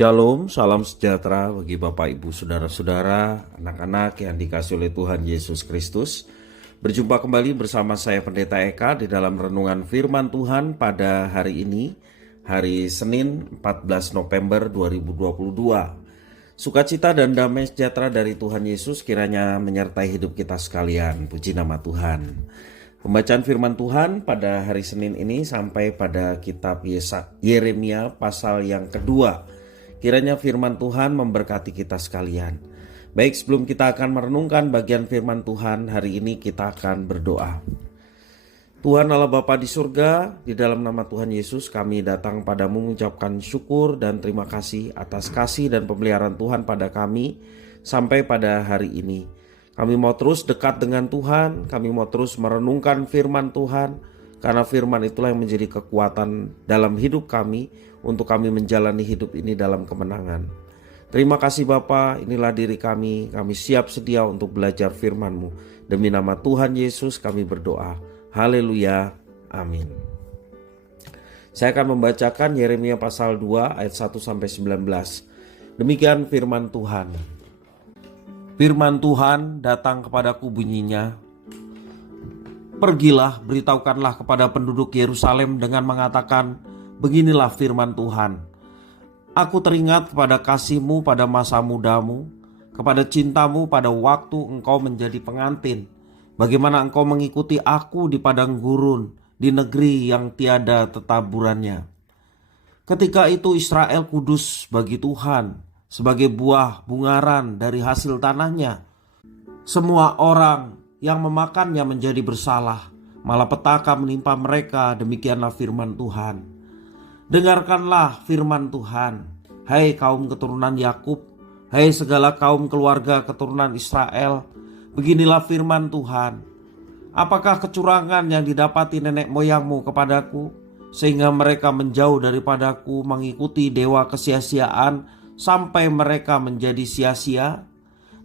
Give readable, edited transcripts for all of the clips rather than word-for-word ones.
Shalom, salam sejahtera bagi Bapak Ibu Saudara-saudara, anak-anak yang dikasihi oleh Tuhan Yesus Kristus. Berjumpa kembali bersama saya Pendeta Eka di dalam renungan firman Tuhan pada hari ini, hari Senin 14 November 2022. Sukacita dan damai sejahtera dari Tuhan Yesus kiranya menyertai hidup kita sekalian. Puji nama Tuhan. Pembacaan firman Tuhan pada hari Senin ini sampai pada kitab Yeremia pasal yang kedua. Kiranya firman Tuhan memberkati kita sekalian. Baik, sebelum kita akan merenungkan bagian firman Tuhan, hari ini kita akan berdoa. Tuhan Allah Bapa di surga, di dalam nama Tuhan Yesus kami datang padamu mengucapkan syukur dan terima kasih atas kasih dan pemeliharaan Tuhan pada kami sampai pada hari ini. Kami mau terus dekat dengan Tuhan, kami mau terus merenungkan firman Tuhan, karena firman itulah yang menjadi kekuatan dalam hidup kami untuk kami menjalani hidup ini dalam kemenangan. Terima kasih Bapa, inilah diri kami siap sedia untuk belajar firman-Mu. Demi nama Tuhan Yesus kami berdoa. Haleluya, amin. Saya akan membacakan Yeremia pasal 2 ayat 1-19. Demikian firman Tuhan. Firman Tuhan datang kepadaku bunyinya, pergilah, beritahukanlah kepada penduduk Yerusalem dengan mengatakan, beginilah firman Tuhan. Aku teringat kepada kasih-Mu pada masa mudamu, kepada cinta-Mu pada waktu engkau menjadi pengantin. Bagaimana engkau mengikuti aku di padang gurun, di negeri yang tiada tetaburannya. Ketika itu Israel kudus bagi Tuhan, sebagai buah bungaran dari hasil tanahnya. Semua orang yang memakannya menjadi bersalah, malapetaka menimpa mereka, demikianlah firman Tuhan. Dengarkanlah firman Tuhan, hai kaum keturunan Yakub, hai segala kaum keluarga keturunan Israel, beginilah firman Tuhan. Apakah kecurangan yang didapati nenek moyangmu kepadaku, sehingga mereka menjauh daripadaku mengikuti dewa kesia-siaan sampai mereka menjadi sia-sia?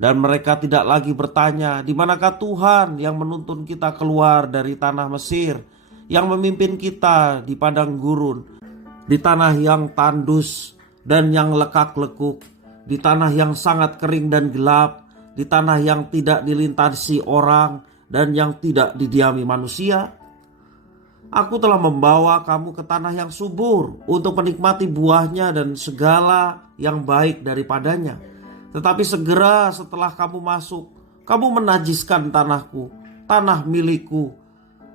Dan mereka tidak lagi bertanya, di manakah Tuhan yang menuntun kita keluar dari tanah Mesir, yang memimpin kita di padang gurun, di tanah yang tandus dan yang lekak-lekuk, di tanah yang sangat kering dan gelap, di tanah yang tidak dilintasi orang dan yang tidak didiami manusia? Aku telah membawa kamu ke tanah yang subur untuk menikmati buahnya dan segala yang baik daripadanya. Tetapi segera setelah kamu masuk, kamu menajiskan tanahku, tanah milikku,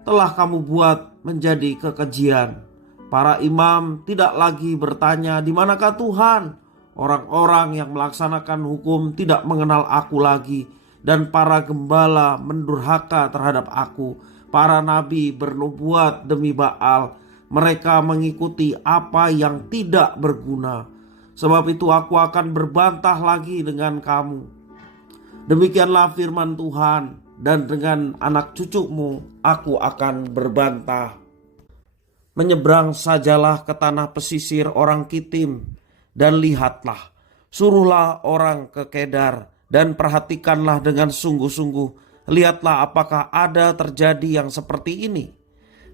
telah kamu buat menjadi kekejian. Para imam tidak lagi bertanya, di manakah Tuhan? Orang-orang yang melaksanakan hukum tidak mengenal aku lagi, dan para gembala mendurhaka terhadap aku. Para nabi bernubuat demi Baal, mereka mengikuti apa yang tidak berguna. Sebab itu aku akan berbantah lagi dengan kamu. Demikianlah firman Tuhan, dan dengan anak cucumu aku akan berbantah. Menyeberang sajalah ke tanah pesisir orang Kitim, dan lihatlah, suruhlah orang ke Kedar, dan perhatikanlah dengan sungguh-sungguh. Lihatlah apakah ada terjadi yang seperti ini.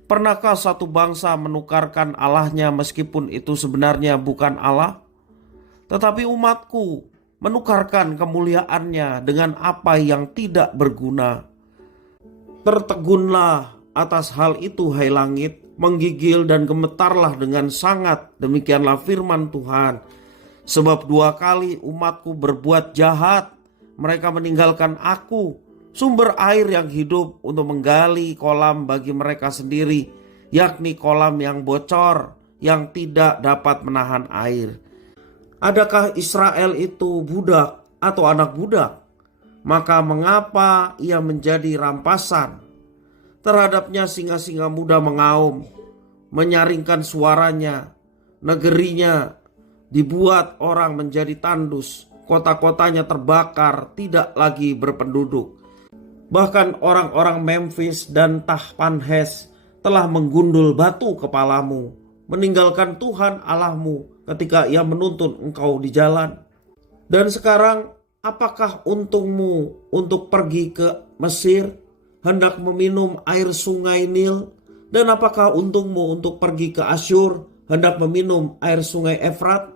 Pernahkah satu bangsa menukarkan Allahnya meskipun itu sebenarnya bukan Allah? Tetapi umatku menukarkan kemuliaannya dengan apa yang tidak berguna. Tertegunlah atas hal itu, hai langit, menggigil dan gemetarlah dengan sangat. Demikianlah firman Tuhan. Sebab 2 kali umatku berbuat jahat, mereka meninggalkan aku, sumber air yang hidup, untuk menggali kolam bagi mereka sendiri, yakni kolam yang bocor, yang tidak dapat menahan air. Adakah Israel itu budak atau anak budak? Maka mengapa ia menjadi rampasan? Terhadapnya singa-singa muda mengaum, menyaringkan suaranya. Negerinya dibuat orang menjadi tandus, kota-kotanya terbakar, tidak lagi berpenduduk. Bahkan orang-orang Memphis dan Tahpanhes telah menggundul batu kepalamu, meninggalkan Tuhan Allahmu ketika ia menuntun engkau di jalan. Dan sekarang apakah untungmu untuk pergi ke Mesir, hendak meminum air sungai Nil? Dan apakah untungmu untuk pergi ke Asyur, hendak meminum air sungai Efrat?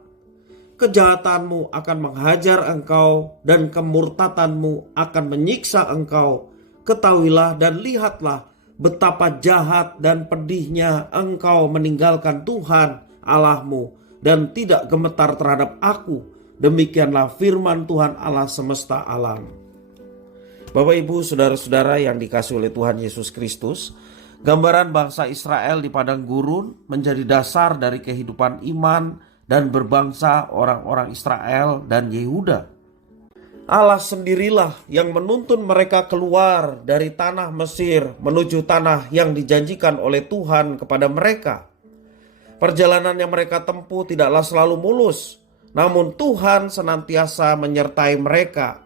kejahatanmu akan menghajar engkau dan kemurtadanmu akan menyiksa engkau. Ketahuilah dan lihatlah betapa jahat dan pedihnya engkau meninggalkan Tuhan Allahmu dan tidak gemetar terhadap aku. Demikianlah firman Tuhan Allah semesta alam. Bapak, Ibu, saudara-saudara yang dikasihi oleh Tuhan Yesus Kristus, gambaran bangsa Israel di padang gurun menjadi dasar dari kehidupan iman dan berbangsa orang-orang Israel dan Yehuda. Allah sendirilah yang menuntun mereka keluar dari tanah Mesir menuju tanah yang dijanjikan oleh Tuhan kepada mereka. Perjalanan yang mereka tempuh tidaklah selalu mulus, namun Tuhan senantiasa menyertai mereka.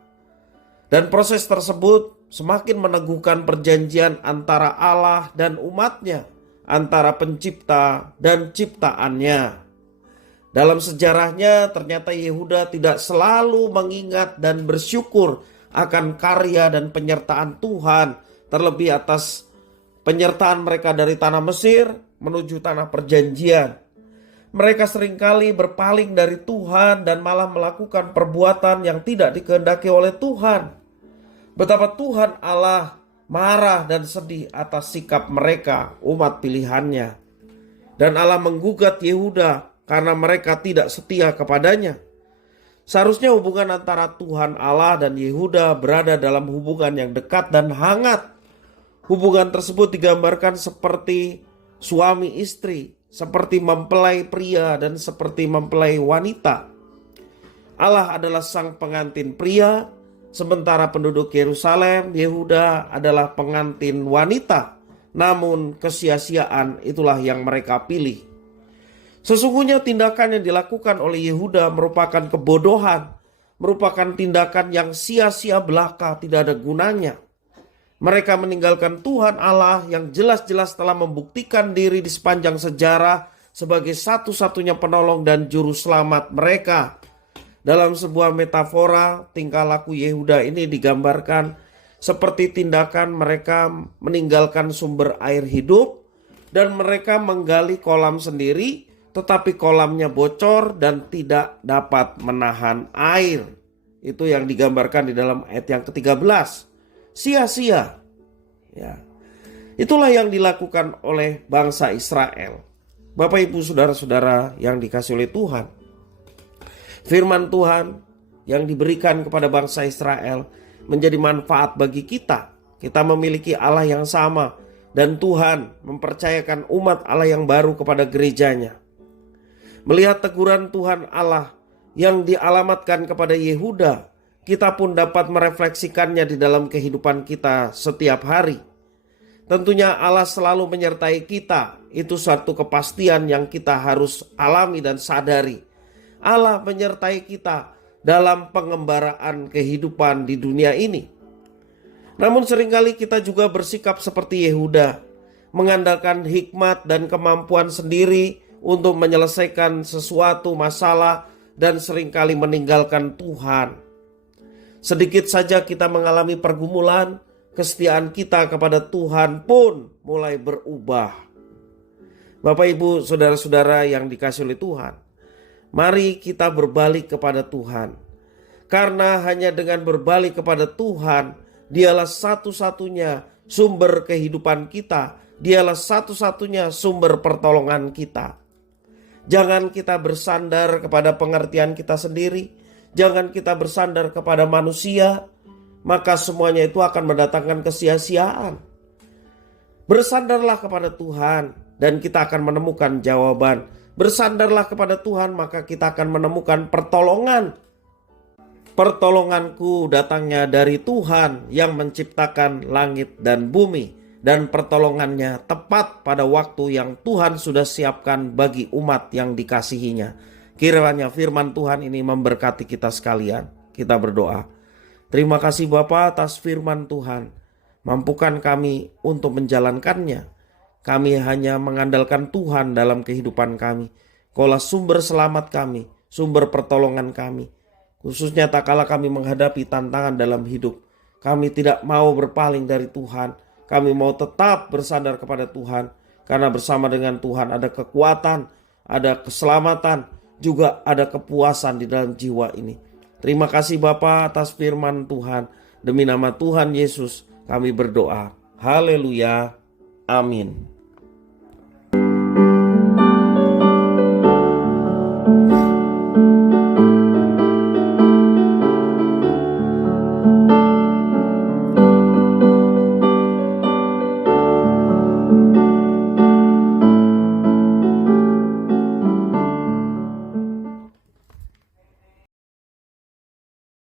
Dan proses tersebut semakin meneguhkan perjanjian antara Allah dan umatnya, antara pencipta dan ciptaannya. Dalam sejarahnya ternyata Yehuda tidak selalu mengingat dan bersyukur akan karya dan penyertaan Tuhan, terlebih atas penyertaan mereka dari tanah Mesir menuju tanah perjanjian. Mereka seringkali berpaling dari Tuhan dan malah melakukan perbuatan yang tidak dikehendaki oleh Tuhan. Betapa Tuhan Allah marah dan sedih atas sikap mereka, umat pilihannya. Dan Allah menggugat Yehuda karena mereka tidak setia kepadanya. Seharusnya hubungan antara Tuhan Allah dan Yehuda berada dalam hubungan yang dekat dan hangat. Hubungan tersebut digambarkan seperti suami istri, seperti mempelai pria dan seperti mempelai wanita. Allah adalah sang pengantin pria, sementara penduduk Yerusalem, Yehuda adalah pengantin wanita. Namun kesia-siaan itulah yang mereka pilih. Sesungguhnya tindakan yang dilakukan oleh Yehuda merupakan kebodohan, merupakan tindakan yang sia-sia belaka, tidak ada gunanya. Mereka meninggalkan Tuhan Allah yang jelas-jelas telah membuktikan diri di sepanjang sejarah sebagai satu-satunya penolong dan juru selamat mereka. Dalam sebuah metafora, tingkah laku Yehuda ini digambarkan seperti tindakan mereka meninggalkan sumber air hidup dan mereka menggali kolam sendiri, tetapi kolamnya bocor dan tidak dapat menahan air. Itu yang digambarkan di dalam ayat yang ke-13. Sia-sia. Ya. Itulah yang dilakukan oleh bangsa Israel. Bapak, Ibu, saudara-saudara yang dikasihi oleh Tuhan, firman Tuhan yang diberikan kepada bangsa Israel menjadi manfaat bagi kita. Kita memiliki Allah yang sama dan Tuhan mempercayakan umat Allah yang baru kepada gerejanya. Melihat teguran Tuhan Allah yang dialamatkan kepada Yehuda, kita pun dapat merefleksikannya di dalam kehidupan kita setiap hari. Tentunya Allah selalu menyertai kita. Itu suatu kepastian yang kita harus alami dan sadari. Allah menyertai kita dalam pengembaraan kehidupan di dunia ini. Namun seringkali kita juga bersikap seperti Yehuda, mengandalkan hikmat dan kemampuan sendiri untuk menyelesaikan sesuatu masalah dan seringkali meninggalkan Tuhan. Sedikit saja kita mengalami pergumulan, kesetiaan kita kepada Tuhan pun mulai berubah. Bapak, Ibu, saudara-saudara yang dikasihi oleh Tuhan, mari kita berbalik kepada Tuhan. Karena hanya dengan berbalik kepada Tuhan, Dialah satu-satunya sumber kehidupan kita. Dialah satu-satunya sumber pertolongan kita. Jangan kita bersandar kepada pengertian kita sendiri. Jangan kita bersandar kepada manusia. Maka semuanya itu akan mendatangkan kesia-siaan. Bersandarlah kepada Tuhan dan kita akan menemukan jawaban. Bersandarlah kepada Tuhan maka kita akan menemukan pertolongan. Pertolonganku datangnya dari Tuhan yang menciptakan langit dan bumi. Dan pertolongannya tepat pada waktu yang Tuhan sudah siapkan bagi umat yang dikasihinya. Kiranya firman Tuhan ini memberkati kita sekalian. Kita berdoa. Terima kasih Bapa atas firman Tuhan. Mampukan kami untuk menjalankannya. Kami hanya mengandalkan Tuhan dalam kehidupan kami. Kaulah sumber selamat kami, sumber pertolongan kami. Khususnya tak kala kami menghadapi tantangan dalam hidup. Kami tidak mau berpaling dari Tuhan. Kami mau tetap bersandar kepada Tuhan. Karena bersama dengan Tuhan ada kekuatan, ada keselamatan, juga ada kepuasan di dalam jiwa ini. Terima kasih Bapa atas firman Tuhan. Demi nama Tuhan Yesus kami berdoa. Haleluya. Amin.